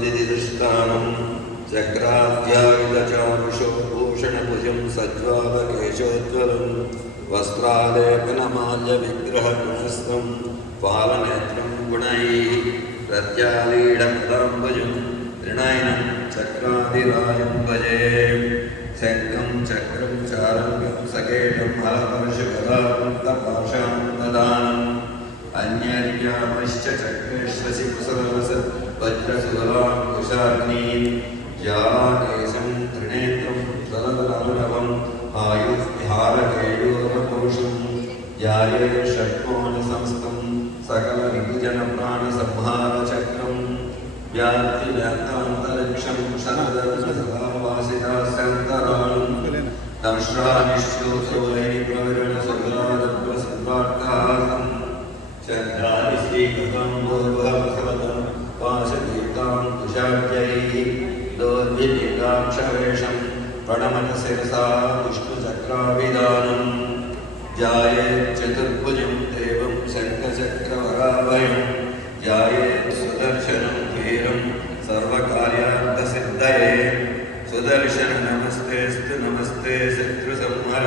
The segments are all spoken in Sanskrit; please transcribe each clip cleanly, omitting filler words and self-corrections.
दिदिदुष्टानं चक्राद्यायुधचारुषोभूषणभुजं सज्ज्वालकेशोज्ज्वलं वस्त्रालेपनमाल्यविग्रहगुणस्थं फालनेत्रं गुणैः प्रत्यालीढपदाम्बुजं त्रिनयनं चक्राधिराजं भजे शङ्खं चक्रं चारङ्गं सकेटं हलवर्षगदां तपाशां ददानम् अन्यर्यामश्च चक्रेष्वसि कुशलवस वज्रसुबलाङ्कुशाग्नीं ज्वालाकेशं त्रिनेत्रं दलदलार्णवम् आयुर्विहारकेयूरपौषं ध्याये षट्कोणसंस्थं सकलविभुजनप्राणसंहारचक्रं व्याप्तिव्याप्तान्तरिक्षं शनदर्शसभावासितास्यन्तराळं दंष्ट्रानिश्चोत्रवैप्रविरणसुगलादप्रसद्वार्तासं चन्द्रादिश्रीकृतं भूर्भुवस्वतं पाशतीर्थां कुशाख्यैः दोर्भिर्येकाक्षवेषं प्रणमतशिरसा विष्णुचक्राभिधानं ध्यायेत् चतुर्भुजं देवं शङ्खचक्रवराभयं ध्यायेत् सुदर्शनं वीरं सर्वकार्यार्थसिद्धये सुदर्शन नमस्तेस्तु नमस्ते शत्रुसंहर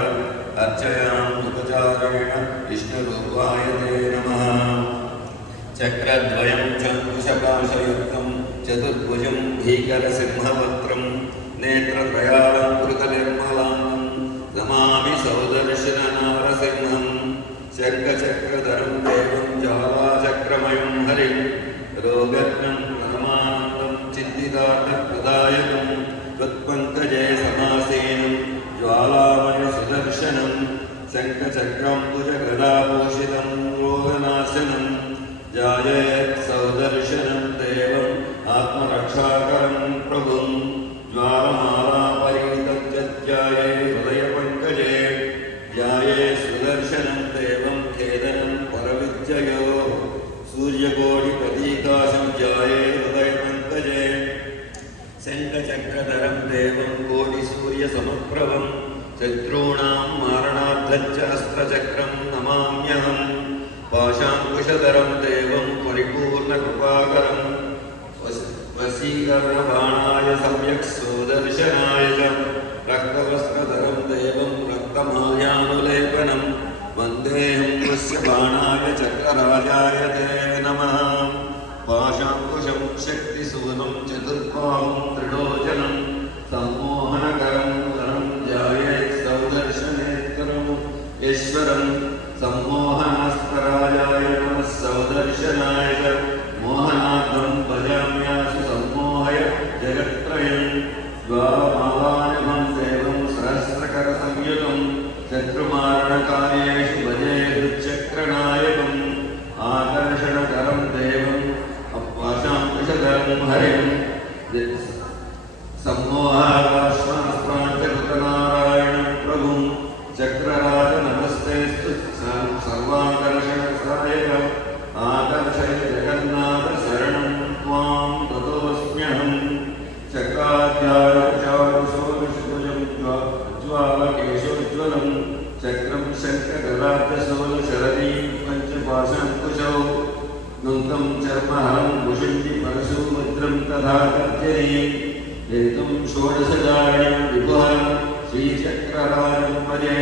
अर्चयाम्युपचारेण विष्णुरूपाय ते नमः चक्रद्वयं चङ्कुशपाशयुक्तं चतुर्भुजं भीकरसिंहवक्त्रं नेत्रत्रयालङ्कृतनिर्मलाङ्गं नमामि सौदर्शननारसिंहं शङ्खचक्रधरं देवं ज्वालाचक्रमयं हरिं रोगघ्नं परमानन्दं चिन्तितार्थप्रदायकं त्वत्पङ्कजे समासीनं ज्वालामयसुदर्शनं शङ्खचक्राम्बुजगदाभूषितं रोगनाशनं ध्यायेत् सौदर्शनं देवम् आत्मरक्षाकरं प्रभुं ज्वालमालापरीतज्जध्याये हृदयपङ्कजे ध्याये सुदर्शनं देवं खेदनं परविद्ययो सूर्यकोटिप्रतीकाशं ध्याये हृदयपङ्कजे शङ्खचक्रधरं देवं कोटिसूर्यसमप्रभं शत्रूणां मारणार्थञ्च अस्त्रचक्रं नमाम्यहं पाशाङ्कुशधरं देवं परिपूर्णकृपाकरं वशीकरणबाणाय सम्यक् सुदर्शनाय च रक्तवस्त्रधरं देवं रक्तमाल्यानुलेपनं वन्देऽहं तस्य बाणाय चक्रराजाय ते नमः पाशाङ्कुशं शक्तिसूनं चतुर्बाहुं त्रिलोचनं सम्मोहनकरं वरं ध्यायेत् सौदर्शनेत्रम् ईश्वरं सम्मोहनास्पराजाय नमः सौदर्शनाय च मोहनार्थं भजाम्यासु सम्मोहय जगत्त्रयं ज्वालमालानिभं देवं सहस्रकरसंयुतं शत्रुमारणकार्येषु भजे हृच्चक्रनायकम् आकर्षणकरं देवम् पाशाङ्कुशधरं हरिं सम्मोहाश्वास्त्राञ्चकृतनारायणं प्रभुं चक्रराज नमस्तेस्तु सर्वाकर्षणसायक आकर्षय जगन्नाथ शरणं त्वां ततोऽस्म्यहं चक्राध्यायचारुशोलशुभुजं ज्वालकेशोज्ज्वलं चक्रं शङ्खगदाब्जशूलशरदीं पञ्चपाशाङ्कुशौ नुन्तं चर्महरं भुषुण्डि परशुभद्रं तथा कर्जरीं हेतुं षोडशजायं विभुहं श्रीचक्रराजं भजे